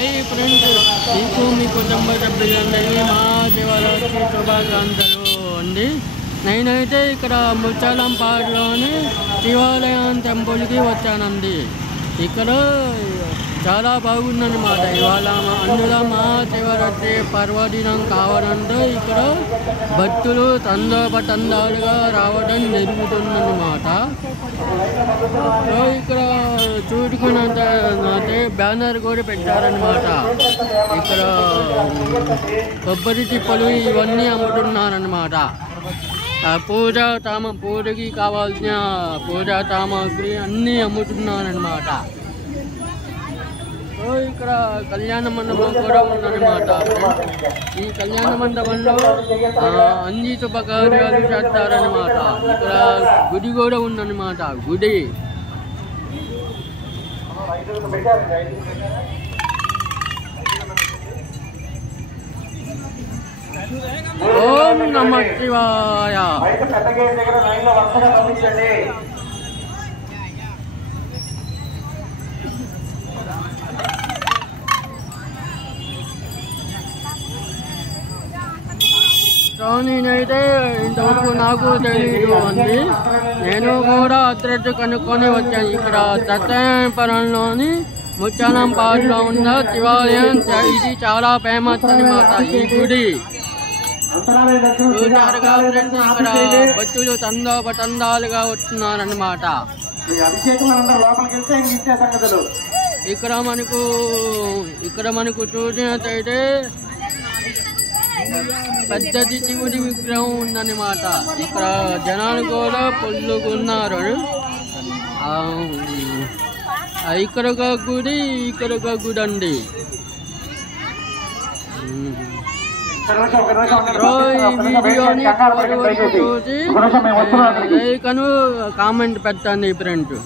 Hi friends, మీ కుటుంబ సభ్యులందరికీ మా శివరాత్రి శుభాకాంక్షలు అండి. నేనైతే ఇక్కడ ముచ్చాలంపాడులోని శివాలయం టెంపుల్కి వచ్చానండి. ఇక్కడ చాలా బాగుందన్నమాట. ఇవాళ అందులో మా శివరాత్రి పర్వదినం కావడంతో ఇక్కడ భక్తులు తందోపతందాలుగా రావడం జరుగుతుందన్నమాట. సో ఇక్కడ చూసుకున్నంతే బ్యానర్ కూడా పెట్టారనమాట. ఇక్కడ కొబ్బరి చిప్పలు ఇవన్నీ అమ్ముతున్నారనమాట. పూజకి కావాల్సిన పూజా సామాగ్రి అన్నీ అమ్ముతున్నారనమాట. సో ఇక్కడ కళ్యాణ మండపం కూడా ఉందన్నమాట. ఈ కళ్యాణ మండపంలో అన్ని శుభకార్యాలు చేస్తారనమాట. ఇక్కడ గుడి కూడా ఉందన్నమాట. గుడి ఓం నమః శివాయ. సో నేనైతే ఇంతవరకు నాకు తెలియదు అండి. నేను కూడా అడ్రస్ కనుక్కొని వచ్చాను. ఇక్కడ సత్యపురంలోని ముచ్చాలంపాడులో ఉన్న శివాలయం ఇది చాలా ఫేమస్ అనమాట. ఈ గుడి చూసారుగా ఫ్రెండ్స్, ఇక్కడ భక్తులు తందోపతందాలుగా వస్తున్నారన్నమాట. ఇక్కడ మనకు చూసినట్టయితే పెద్దది శివుడి విగ్రహం ఉందన్నమాట. ఇక్కడ జనాలు కూడా పొల్లుకున్నారు. ఇక్కడ ఒక గుడి, ఇక్కడ ఒక గుడి అండి. ఈ వీడియోని చూసి లైక్ కామెంట్ పెట్టండి ఫ్రెండ్స్.